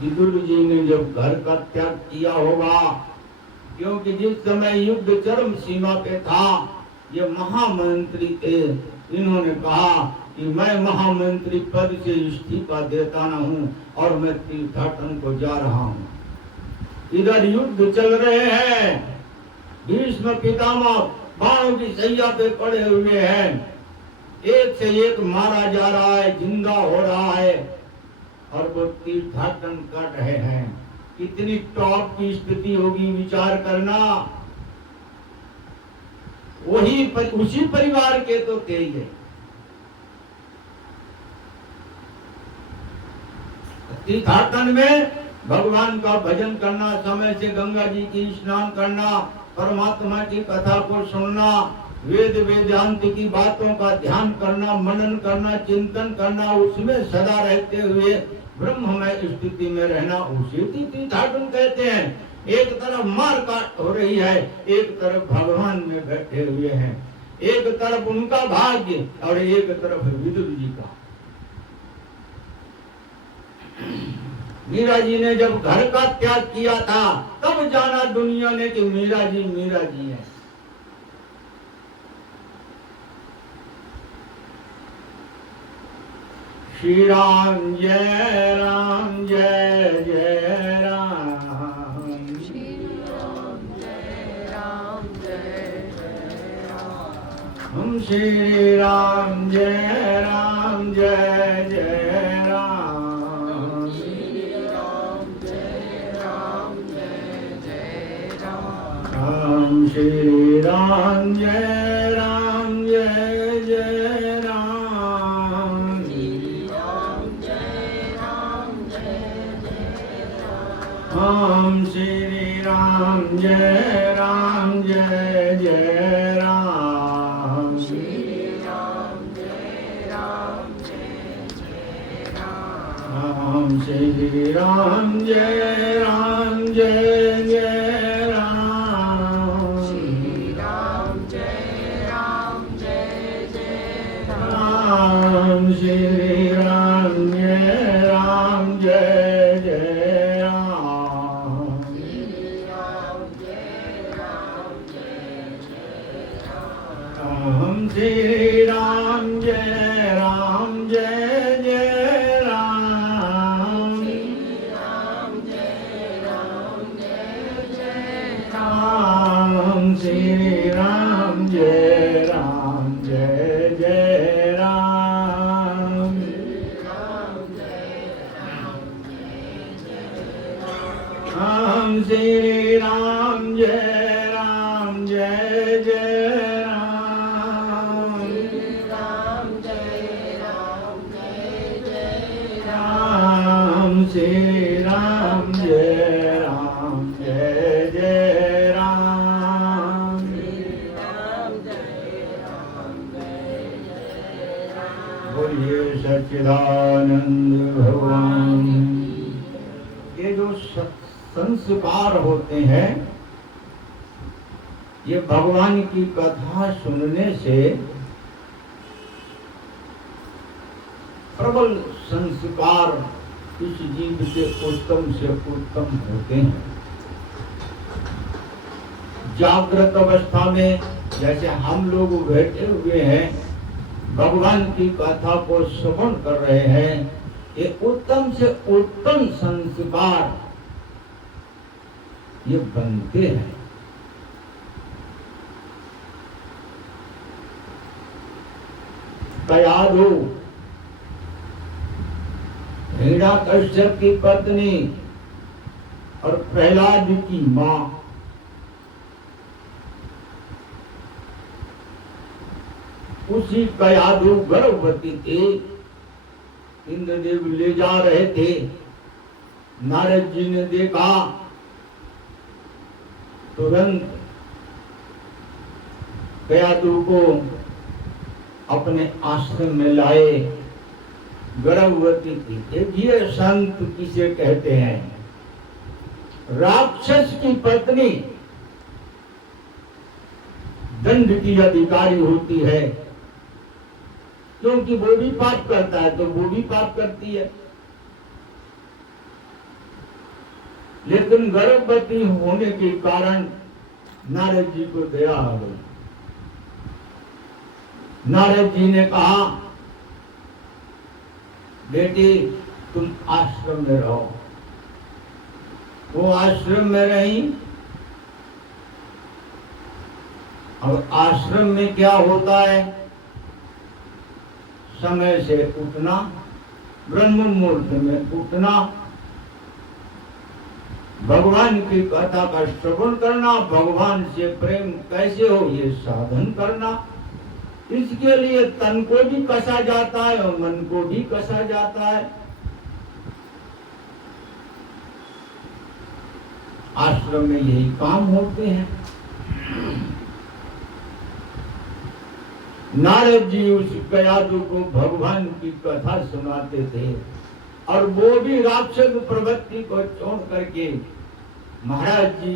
विदुर जी ने जब घर का त्याग किया होगा, क्योंकि जिस समय युद्ध चरम सीमा पे था, ये महामंत्री थे, इन्होंने कहा कि मैं महामंत्री पद से इस्तीफा देता न हूँ और मैं तीर्थाटन को जा रहा हूँ। इधर युद्ध चल रहे हैं, भीष्म पितामह बाणों की सैया पे पड़े हुए हैं, एक से एक मारा जा रहा है, जिंदा हो रहा है, और वो तीर्थाटन कर रहे हैं। कितनी टॉप की स्थिति होगी, विचार करना। उसी परिवार के तो थे ये। तीर्थाटन में भगवान का भजन करना, समय से गंगा जी की स्नान करना, परमात्मा की कथा को सुनना, वेद वेदांत की बातों का ध्यान करना, मनन करना, चिंतन करना, उसमें सदा रहते हुए ब्रह्ममय स्थिति में रहना, उसे तीर्थाटन कहते हैं। एक तरफ मार काट हो रही है, एक तरफ भगवान में बैठे हुए हैं, एक तरफ उनका भाग्य और एक तरफ विदुर जी का। मीरा जी ने जब घर का त्याग किया था, तब जाना दुनिया ने कि मीरा जी है। श्री राम जय राम, जय जय राम, श्री राम जय राम, जय जय राम। हम श्री राम जय राम, जय जय राम, श्री राम जय राम, जय जय राम। हम श्री राम जय राम, जय जय राम, श्री राम जय राम, जय जय राम। हम श्री राम जय राम, जय जय राम, श्री राम जय राम, जय जय राम। हम श्री राम जय राम, जय जय राम, श्री राम जय राम, जय जय राम, श्री राम जय राम, जय जय राम, श्री राम जय राम, जय जय राम। हम श्री राम जय राम, जय जय राम, श्री राम जय राम, जय जय राम, श्री राम जय राम, जय जय राम, राम जय राम, जय जय राम। हम श्री राम जय राम, जय जय राम, राम जय राम, जय जय राम, श्री राम जय राम, जय जय राम, राम जय राम, जय जय राम। बोलिए सच्चिदानंद भगवान। ये जो संस्कार होते हैं, ये भगवान की कथा सुनने से प्रबल संस्कार इस जीव से उत्तम होते हैं। जागृत अवस्था में जैसे हम लोग बैठे हुए हैं, भगवान की कथा को श्रवण कर रहे हैं, ये उत्तम से उत्तम संस्कार ये बनते हैं। कयाधु हिरण्यकश्यप की पत्नी और प्रहलाद की मां, उसी कयाधु गर्भवती थे। इंद्रदेव ले जा रहे थे, नारद जी ने देखा, तुरंत कयाधु को अपने आश्रम में लाए। गर्भवती थी। ये संत किसे कहते हैं? राक्षस की पत्नी दंड की अधिकारी होती है, क्योंकि वो भी पाप करता है तो वो भी पाप करती है। लेकिन गर्भवती होने के कारण नारद जी को दया आ गई। नारद जी ने कहा, बेटी तुम आश्रम में रहो। वो आश्रम में रही। अब आश्रम में क्या होता है, समय से उठना, ब्रह्म मुहूर्त में उठना, भगवान की कथा का श्रवण करना, भगवान से प्रेम कैसे हो ये साधन करना। इसके लिए तन को भी कसा जाता है और मन को भी कसा जाता है। आश्रम में यही काम होते हैं। नारद जी उस कयादु को भगवान की कथा सुनाते थे और वो भी राक्षस प्रवृत्ति को छोड़ करके महाराज जी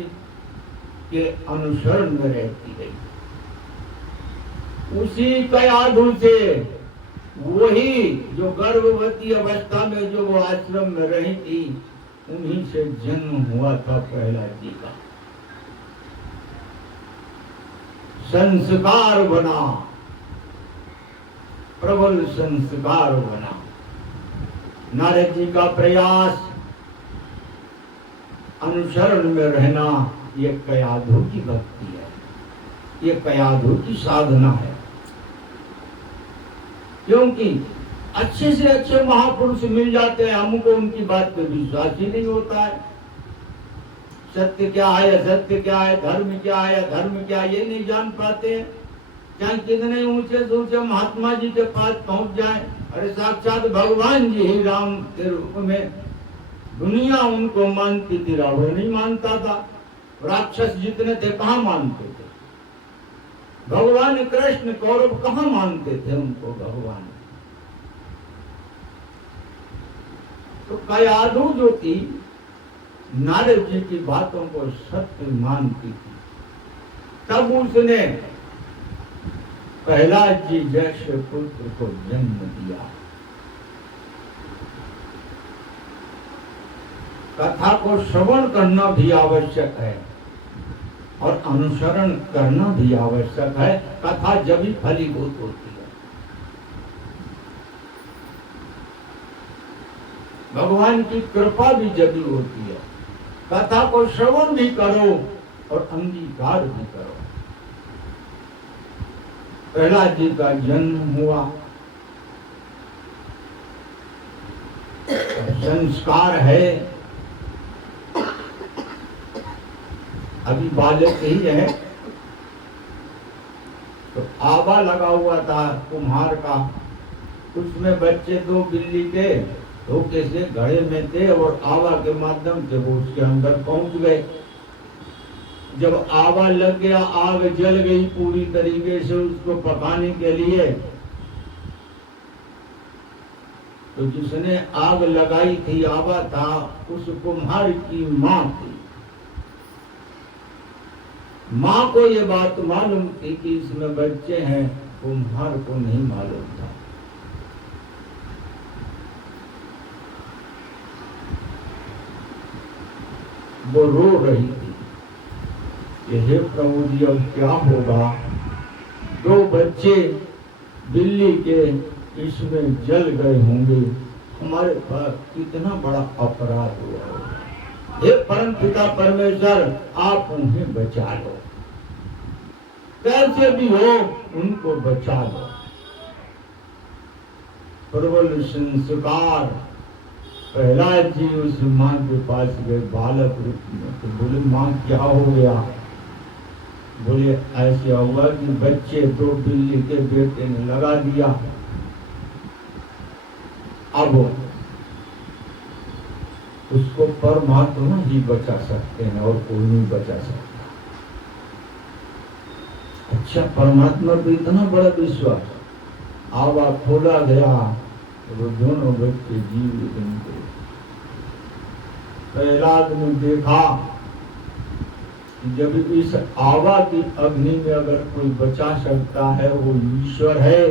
के अनुसरण में रहती गई। उसी कयादु से वही जो गर्भवती अवस्था में जो वो आश्रम में रही थी, उन्हीं से जन्म हुआ था प्रहलाद जी का। संस्कार बना, प्रबल संस्कार बना। नारद जी का प्रयास, अनुसरण में रहना, ये कयाधु की भक्ति है, ये कयाधु की साधना है। क्योंकि अच्छे से अच्छे महापुरुष मिल जाते हैं, हमको उनकी बात पे विश्वास ही नहीं होता है। सत्य क्या है, असत्य क्या है, धर्म क्या है, अधर्म क्या है, ये नहीं जान पाते हैं। चाहे कितने ऊंचे से ऊंचे महात्मा जी के पास पहुंच जाए, अरे साक्षात भगवान जी ही राम के रूप में, दुनिया उनको मानती थी, रावण नहीं मानता था। राक्षस जितने थे कहाँ मानते थे, भगवान कृष्ण कौरव कहाँ मानते थे उनको भगवान। तो कयाधु जो थी, नारद जी की बातों को सत्य मानती थी। तब उसने प्रहलाद जी जैसे पुत्र को जन्म दिया। कथा को श्रवण करना भी आवश्यक है और अनुसरण करना भी आवश्यक है। कथा जब ही फलीभूत होती है। भगवान की कृपा भी जब ही होती है। कथा को श्रवण भी करो और अंगीकार भी करो। प्रहलाद जी का जन्म हुआ, संस्कार है, अभी बालक ही है। तो आवा लगा हुआ था कुम्हार का, उसमें बच्चे दो बिल्ली के धोखे से घड़े में थे और आवा के माध्यम से वो उसके अंदर पहुंच गए। जब आवा लग गया, आग जल गई पूरी तरीके से उसको पकाने के लिए, तो जिसने आग लगाई थी आवा था, उस कुम्हार की माँ थी। माँ को ये बात मालूम थी कि इसमें बच्चे हैं, कुम्हार को नहीं मालूम था। वो रो रही थी, हे प्रभु जी अब क्या होगा, दो बच्चे बिल्ली के इसमें जल गए होंगे, हमारे पास कितना बड़ा अपराध हुआ। हे परम पिता परमेश्वर, आप उन्हें बचा लो, कैसे भी हो उनको बचा लो। प्रबल संस्कार। प्रहलाद जी उस माँ के पास गए बालक रूप में, तो बोले माँ क्या हो गया। बोले ऐसे हुआ कि बच्चे दो बिल्ली के बेटे ने लगा दिया, अब उसको परमात्मा ही बचा सकते हैं और कोई नहीं बचा सकता। अच्छा, परमात्मा पे इतना बड़ा विश्वास। आवा खोला गया, वो दोनों बच्चे जीवित निकले। प्रहलाद ने देखा जब इस आवा की अग्नि में अगर कोई बचा सकता है वो ईश्वर है,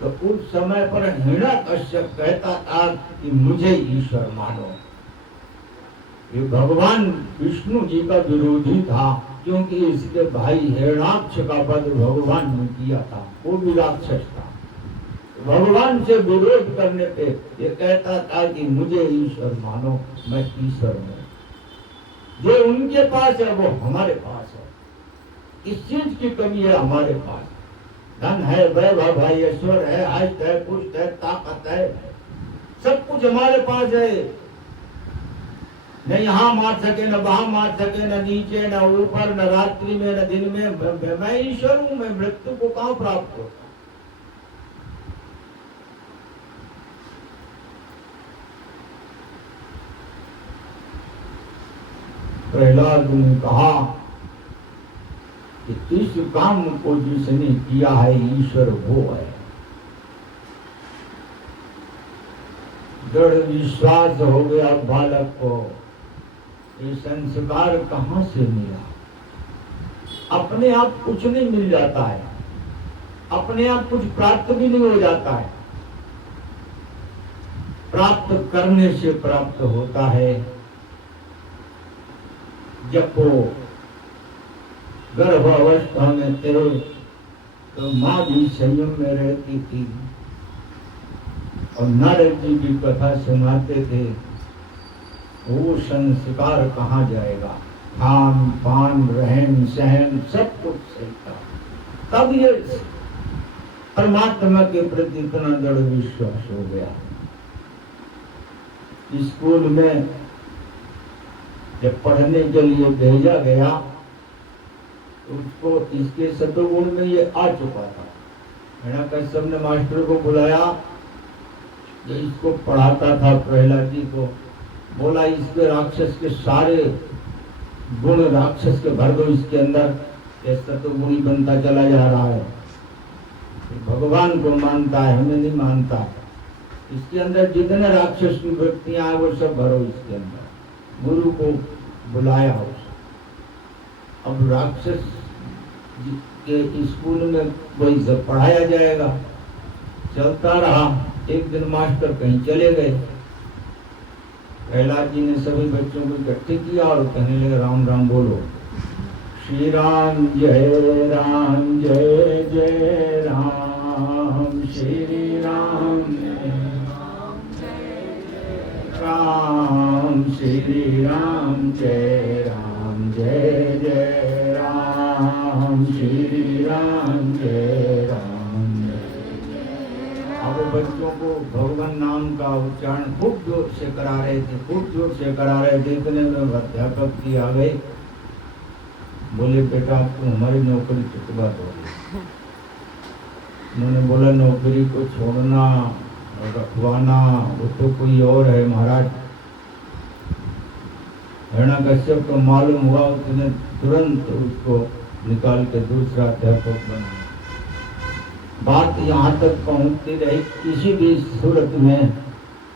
तो उस समय पर हिरण्याकश्यप कहता था कि मुझे ईश्वर मानो। ये भगवान विष्णु जी का विरोधी था, क्योंकि इसके भाई हिरण्याक्ष का वध भगवान ने किया था, वो भी राक्षस था। भगवान से विरोध करने पे ये कहता था कि मुझे ईश्वर मानो, मैं ईश्वर हूं। जो उनके पास है वो हमारे पास है। इस चीज की कमी है हमारे पास। धन है, वैभव है, ऐश्वर्य है, आयत है, पुष्ट है, ताकत है, सब कुछ हमारे पास है। न यहाँ मार सके, न वहां मार सके, न नीचे, न ऊपर, न रात्रि में, न दिन में। मैं ईश्वर हूं, मैं मृत्यु को कहां प्राप्त होता। प्रहलाद ने कहा कि इस काम को जिसने किया है ईश्वर वो है। दृढ़ विश्वास हो गया बालक को, ये संस्कार कहां से मिला। अपने आप कुछ नहीं मिल जाता है, अपने आप कुछ प्राप्त भी नहीं हो जाता है। प्राप्त करने से प्राप्त होता है। जब वो गर्भ अवस्था में थे तो माँ भी संयम में रहती थी और नारद जी भी कथा सुनाते थे। वो संस्कार कहाँ जाएगा। खान पान रहन सहन सब कुछ सही था, तब ये परमात्मा के प्रति इतना दृढ़ विश्वास हो गया। स्कूल में जब पढ़ने के लिए भेजा गया, उसको इसके सत्वगुण में ये आ चुका था। मैंने कश्यप ने मास्टर को बुलाया, जो इसको पढ़ाता था प्रहलाद जी को, बोला इसके राक्षस के सारे गुण राक्षस के भर दो इसके अंदर, ये सत्वगुणी बनता चला जा रहा है। भगवान को मानता है, हमें नहीं मानता है। इसके अंदर जितने राक्षस की वृत्तियां हैं वो सब भरो इसके अंदर। गुरु को बुलाया उसे। अब राक्षस के स्कूल में वही सब पढ़ाया जाएगा। चलता रहा। एक दिन मास्टर कहीं चले गए। प्रहलाद जी ने सभी बच्चों को इकट्ठे किया और कहने लगे राम राम बोलो। श्री राम जय राम जय जय राम, श्री राम राम, श्री राम जय राम जय जय राम, श्री राम जय राम। अब बच्चों को भगवान नाम का उच्चारण खूब जोर से करा रहे थे, खूब जोर से करा रहे थे। इतने में अध्यापक जी आ गए, बोले बेटा आपको हमारी नौकरी चुकवा दो। उन्होंने बोला नौकरी को छोड़ना और रखवाना वो तो कोई और है महाराज। हिरण्याकश्यप को मालूम हुआ, उसने तुरंत उसको निकाल के दूसरा अध्यापक बनाया। बात यहाँ तक पहुँचती रही, किसी भी सूरत में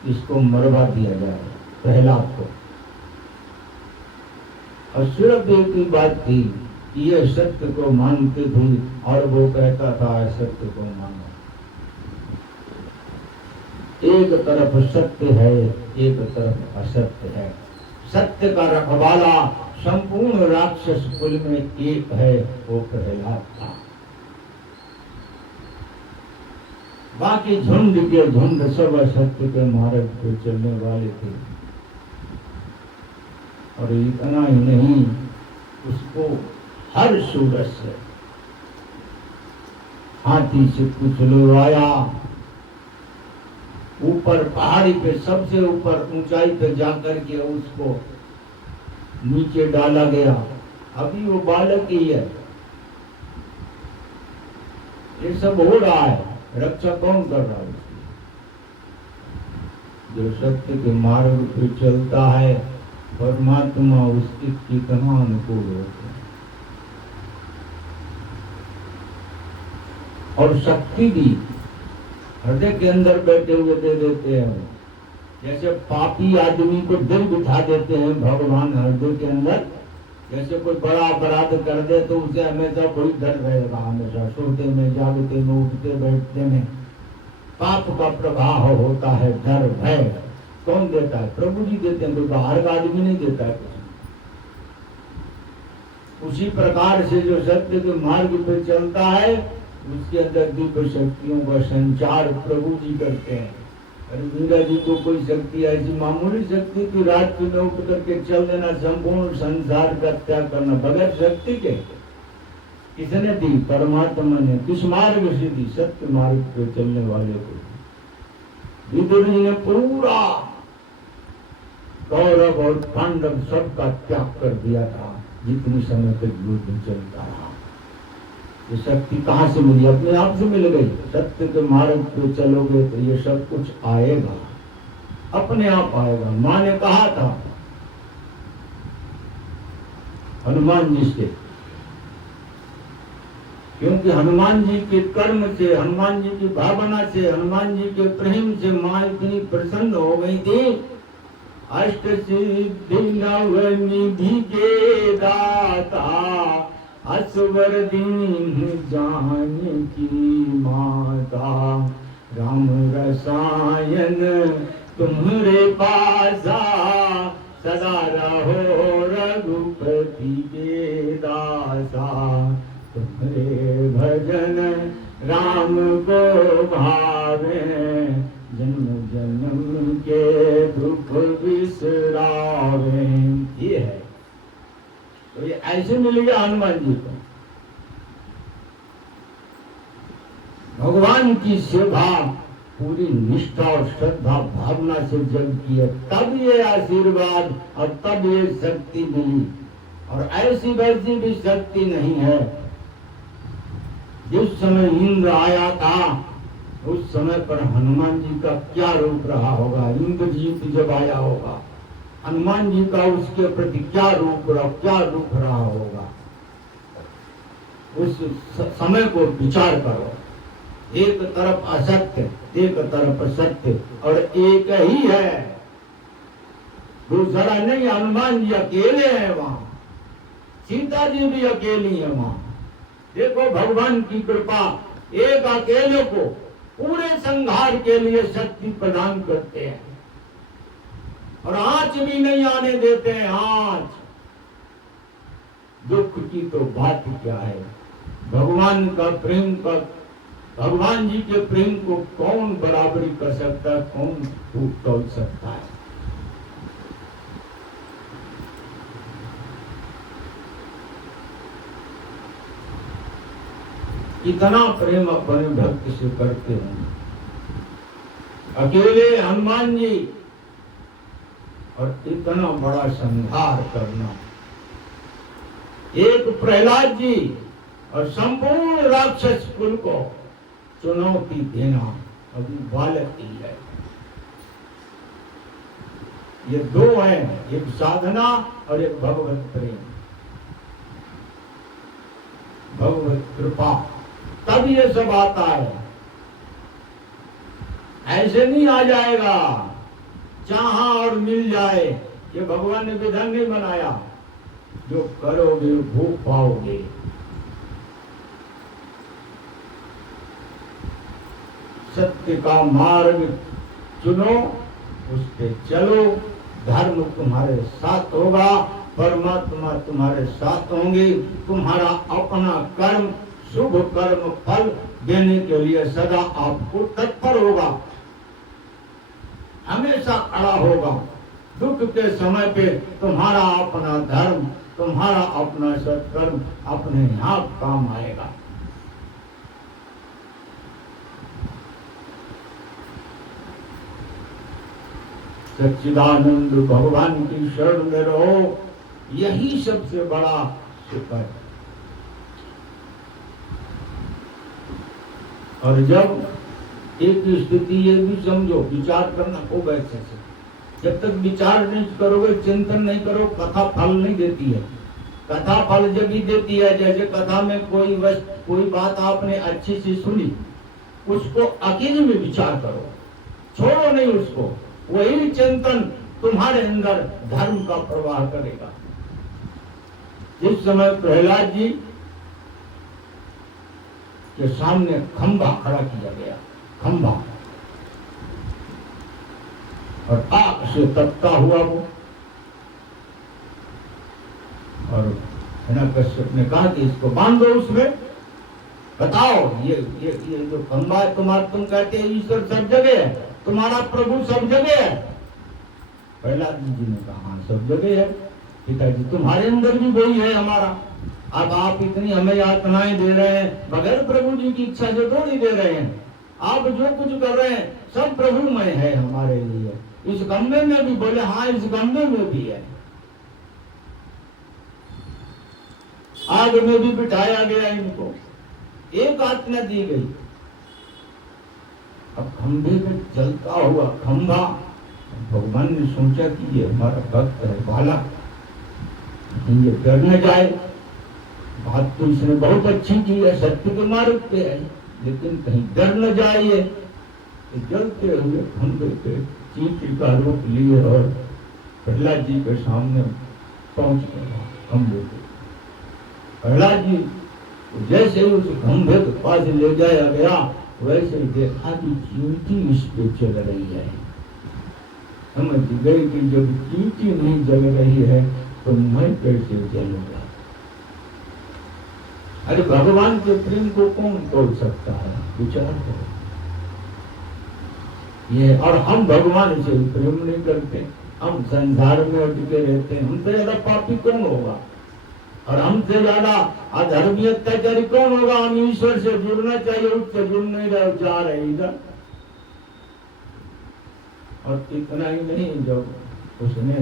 इसको मरवा दिया जाए प्रहलाद को। और सिर्फ एक ही बात थी, ये सत्य को मानते थे और वो कहता था सत्य को मानो। एक तरफ सत्य है, एक तरफ असत्य है। सत्य का रखवाला संपूर्ण राक्षस कुल में एक है, वो प्रहलाद था। बाकी झुंड के झुंड सब असत्य के मार्ग पे चलने वाले थे। और इतना ही नहीं, उसको हर सूरत से हाथी से कुचलवाया, ऊपर पहाड़ी पे सबसे ऊपर ऊंचाई पे जाकर के उसको नीचे डाला गया। अभी वो बालक ही है। ये सब हो रहा है, रक्षा कौन कर रहा है? जो सत्य के मार्ग पे चलता है, परमात्मा उसकी कितना अनुकूल होते हैं। और शक्ति भी हृदय के अंदर बैठे हुए दे देते हैं। जैसे पापी आदमी को दिल बिठा देते हैं भगवान हृदय के अंदर, जैसे कोई बड़ा अपराध कर दे तो उसे हमेशा कोई डर रहेगा, हमेशा सोते में जागते में उठते बैठते में पाप का प्रभाव होता है, डर भय। कौन देता है? प्रभु जी देते हैं, तो बाहर का आदमी नहीं देता है कुछ। उसी प्रकार से जो सत्य के मार्ग पे चलता है, उसके अंदर दिव्य शक्तियों का संचार प्रभु जी करते हैं। अरे मीरा जी को कोई शक्ति ऐसी मामूली शक्ति की रात में उठ करके चल देना, संपूर्ण संसार का त्याग करना, बगैर शक्ति के किसने दी? परमात्मा ने। किस मार्ग से दी? सत्य मार्ग पे चलने वाले को। विदुर जी ने पूरा कौरव और पांडव सबका त्याग कर दिया था, जितनी समय तक युद्ध चलता रहा। ये शक्ति कहाँ से मिली? अपने आप से मिल गई। सत्य के मार्ग पे चलोगे तो ये सब कुछ आएगा, अपने आप आएगा। माँ ने कहा था हनुमान जी से, क्योंकि हनुमान जी के कर्म से, हनुमान जी की भावना से, हनुमान जी के प्रेम से माँ इतनी प्रसन्न हो गई थी। अष्ट सिद्धि नव निधि के दाता, असवर दीन जानकी माता, राम रसायन तुम्हारे पासा, सदा रहो रघुपति के दासा। तुम्हारे भजन राम को भावे, जन्म जन्म के दुख बिसरावे। ये है, तो ये ऐसे मिलेगा हनुमान जी को। भगवान की सेवा पूरी निष्ठा और श्रद्धा भावना से जब की है, तब ये आशीर्वाद और तब ये शक्ति मिली। और ऐसी वैसी भी शक्ति नहीं है। जिस समय इंद्र आया था, उस समय पर हनुमान जी का क्या रूप रहा होगा? इंद्रजीत जब आया होगा, हनुमान जी का उसके प्रति क्या रूप रहा होगा? उस समय को विचार करो। एक तरफ असत्य, एक तरफ सत्य, और एक ही है, दूसरा नहीं। हनुमान जी अकेले हैं वहां, सीता जी भी अकेली है वहां। देखो भगवान की कृपा, एक अकेले को पूरे संहार के लिए शक्ति प्रदान करते हैं, और आंच भी नहीं आने देते हैं। आंच, दुख की तो बात क्या है। भगवान का प्रेम का, भगवान जी के प्रेम को कौन बराबरी कर सकता है? कौन तोल सकता है? इतना प्रेम अपने भक्त से करते हैं अकेले हनुमान जी, और इतना बड़ा संहार करना। एक प्रहलाद जी और संपूर्ण राक्षस कुल को चुनौती देना, अभी बालक ही है। ये दो हैं, एक साधना और एक भगवत प्रेम, भगवत कृपा, तब ये सब आता है। ऐसे नहीं आ जाएगा चाहा और मिल जाए। ये भगवान ने विधान नहीं बनाया, जो करोगे वो पाओगे। सत्य का मार्ग चुनो, उस पे चलो, धर्म तुम्हारे साथ होगा, परमात्मा तुम्हारे साथ होंगे। तुम्हारा अपना कर्म, शुभ कर्म फल देने के लिए सदा आपको तत्पर होगा, हमेशा खड़ा होगा। दुख के समय पे तुम्हारा अपना धर्म, तुम्हारा अपना सत्कर्म अपने आप काम आएगा। सच्चिदानंद भगवान की शरण में रहो, यही सबसे बड़ा सुख है। और जब एक स्थिति ये भी समझो, विचार करना खूब अच्छे से। जब तक विचार नहीं करोगे, चिंतन नहीं करो, कथा फल नहीं देती है। कथा फल जब भी देती है, जैसे कथा में कोई बात आपने अच्छी सी सुनी, उसको अकेले में विचार करो, छोड़ो नहीं उसको। वही चिंतन तुम्हारे अंदर धर्म का प्रवाह करेगा। जिस समय प्रहलाद जी के सामने खंभा खड़ा किया गया, खंभा, और आग से तपता हुआ वो। और हिरण्यकश्यप ने कहा कि इसको बांध दो उसमें, बताओ ये जो खंबा है तुम्हारा, तुम कहते हैं ईश्वर सब जगह है, तुम्हारा प्रभु सब जगह है। प्रहलाद जी ने कहा हाँ सब जगह है पिताजी, तुम्हारे अंदर भी वही है हमारा। अब आप इतनी हमें यातनाएं दे रहे हैं, बगैर प्रभु जी की इच्छा से थोड़ी दे रहे हैं। आप जो कुछ कर रहे हैं सब प्रभुमय है हमारे लिए। इस गम्भे में भी, बोले हाँ इस गम्भे में भी है। आग में भी बिठाया गया इनको, एक आत्मा दी गई। अब खंभे में जलता हुआ खंभा, भगवान ने सोचा कि ये हमारा भक्त है बाला, ये डर न जाए। बात तो इसने बहुत अच्छी की है, सत्य के मार्ग पे है, लेकिन कहीं डर न जाए। ये जलते हुए खंभे पे चींटी का रूप लिए और प्रहलाद जी के सामने पहुंच गया खंभे पे। प्रहलाद जी जैसे उस खंभे के पास ले जाया गया, वैसे ही देखा कि चींटी इस पे चल रही है। समझ गए कि जब चींटी नहीं जल रही है तो मैं कैसे जलूंगा। अरे भगवान के प्रेम को कौन तोड़ सकता है, विचार करो। ये और हम भगवान से प्रेम नहीं करते, हम संसार में अटके रहते हैं। हमसे ज्यादा पापी कौन होगा और हमसे ज्यादा अधर्मी अत्याचारी कौन होगा। हम ईश्वर से जुड़ना चाहिए, उससे जुड़ नहीं रहे, जा रहे इधर। और इतना ही नहीं, जब उसने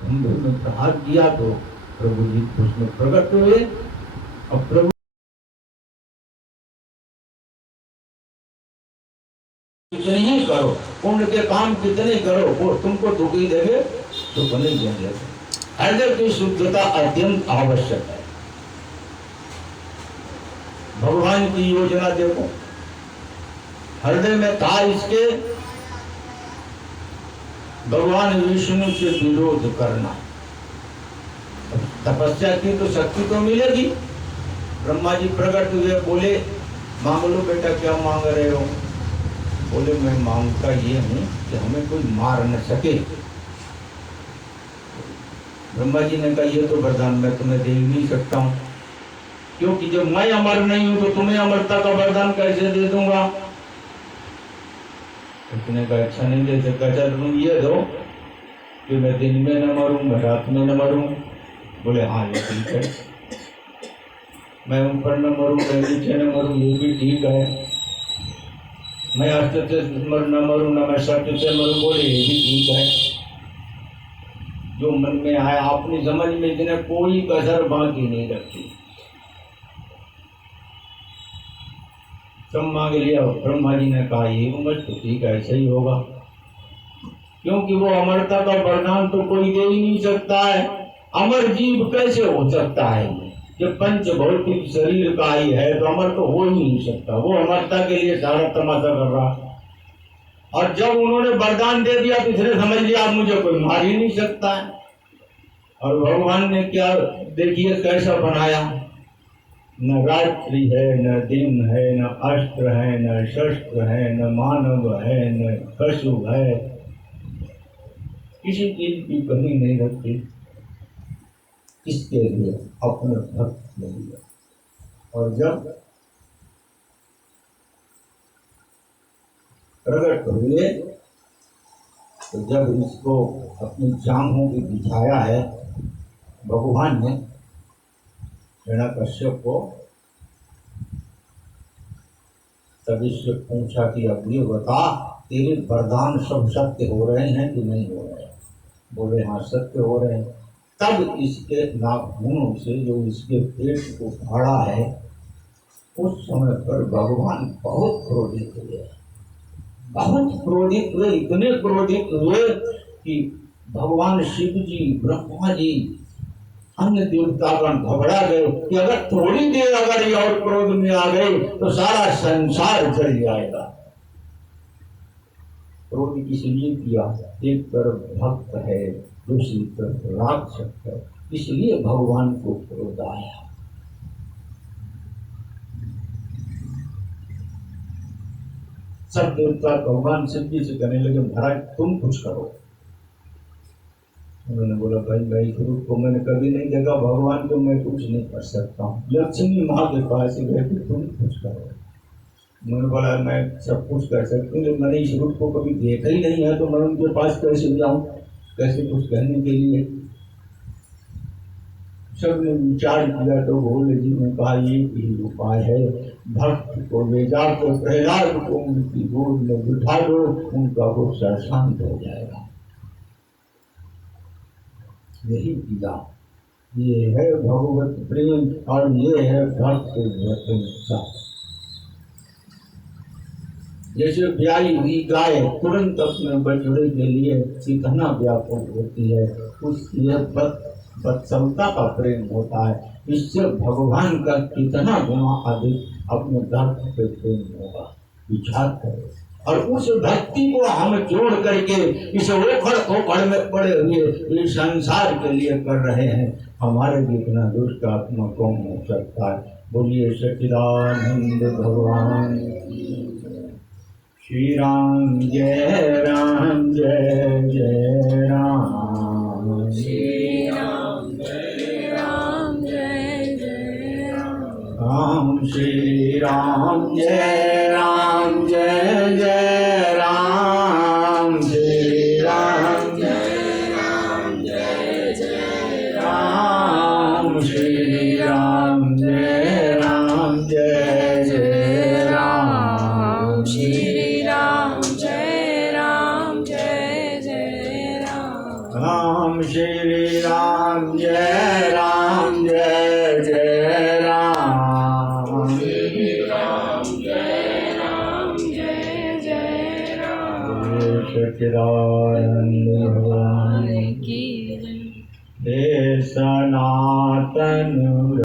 खंभे में प्रहार किया तो प्रभु जी उसमें प्रकट हुए। और प्रभु कितने ही करो, पुण्य के काम कितने करो, वो तुमको दुखी देंगे तो नहीं देंगे। हृदय की शुद्धता अत्यंत आवश्यक है। भगवान की योजना देखो, हृदय में था इसके भगवान विष्णु से विरोध करना। तपस्या की तो शक्ति तो मिलेगी। ब्रह्मा जी प्रकट हुए, बोले मांग लो बेटा, क्या मांग रहे हो। बोले मैं मांगता ये हूं कि हमें कोई मार न सके। ब्रह्मा जी ने कहा ये तो वरदान मैं तुम्हें दे ही नहीं सकता हूं, क्योंकि जब मैं अमर नहीं हूं तो तुम्हें अमरता का वरदान कैसे दे दूंगा। उसने कहा अच्छा नहीं दे सकता, चल तुम ये दो कि मैं दिन में न मरूं, मैं रात में न मरूं। बोले हाँ ये ठीक है, मैं ऊपर न मरूं, मैं नीचे न मरूं, ये भी ठीक है। मैं अस्त्र से न मरूं, न मैं शस्त्र से मरूं, बोले ये भी ठीक है। जो मन में आया अपनी समझ में, इतने कोई कसर बाकी नहीं रखी, सब मांग लिया। ब्रह्मा जी ने कहा ये उम्र तो ठीक है, ऐसा ही होगा, क्योंकि वो अमरता का वरदान तो कोई दे ही नहीं सकता है। अमर जीव कैसे हो सकता है, जब पंच भौतिक शरीर का ही है तो अमर तो हो ही नहीं सकता। वो अमरता के लिए सारा तमाशा कर रहा। और जब उन्होंने वरदान दे दिया तो इसने समझ लिया मुझे कोई मार ही नहीं सकता है। और भगवान ने क्या देखिए कैसा बनाया, न रात्रि है, न दिन है, न अस्त्र है, न शस्त्र है, न मानव है, न पशु है, किसी चीज की कमी नहीं रखती। इसके लिए अपने भक्त के लिए। और जब प्रकट हुए तो जब इसको अपनी जांघों की बिछाया है भगवान ने हिरण्यकश्यप को, तब इससे पूछा कि अब ये बता तेरे वरदान सब सत्य हो रहे हैं कि नहीं हो रहे। बोले हाँ सत्य हो रहे हैं। तब इसके नाखूनों से जो इसके पेट को फाड़ा है, उस समय पर भगवान बहुत क्रोधित हुए, बहुत क्रोधित हुए, इतने क्रोधित हुए कि भगवान शिव जी, ब्रह्मा जी, अन्य देवतागण घबरा गए कि अगर थोड़ी देर अगर ये और क्रोध में आ गए तो सारा संसार जल जाएगा। क्रोध इसलिए किया, एक तरफ भक्त है, दूसरी तरफ राक्षस है, इसलिए भगवान को क्रोध आया। सब देवता भगवान शिव जी से कहने लगे महाराज तुम कुछ करो। उन्होंने बोला भाई स्वरूप को मैंने कभी नहीं देखा, भगवान को मैं कुछ नहीं कर सकता हूँ। लक्ष्मी माँ के पास गए कि तुम कुछ करो। उन्होंने बोला मैं सब कुछ कर सकती हूँ, मैंने इस रूप को कभी देखा ही नहीं है तो मैं उनके पास कैसे जाऊँ, कैसे कुछ कहने के लिए। सबने विचार किया तो भोले जी ने कहा ये ही उपाय है, भक्त को ले जाकर प्रहलाद को उनकी गोद में बिठा दो, उनका गुस्सा शांत हो जाएगा। यही किया। ये है भगवत प्रेम और ये है भक्त व्रतनिष्ठा। जैसे ब्याई हुई गाय तुरंत अपने बछड़े के लिए कितना व्याकुल होती है, उसकी वत्सलता का प्रेम होता है। इससे भगवान का कितना गुना अधिक अपने भक्त पे प्रेम होगा, विचार करो। और उस भक्ति को हम जोड़ करके इस ओखड़ खोखड़ में पड़े हुए इस संसार के लिए कर रहे हैं, हमारे जितना दुष्ट आत्मा कौन हो सकता है। बोलिए सच्चिदानंद भगवान श्री राम जय राम जय जय राम श्री राम जय राम जय जय राम श्री राम जय राम जय जय राम श्री राम जय राम जय जय राम श्री राम जय राम जय जय राम श्री राम जय राम जय जय राम राम श्री राम जय राम जय जय राम श्री राम जय राम जय जय राम सच्चिदानंद भगवान की जय। हे सनातन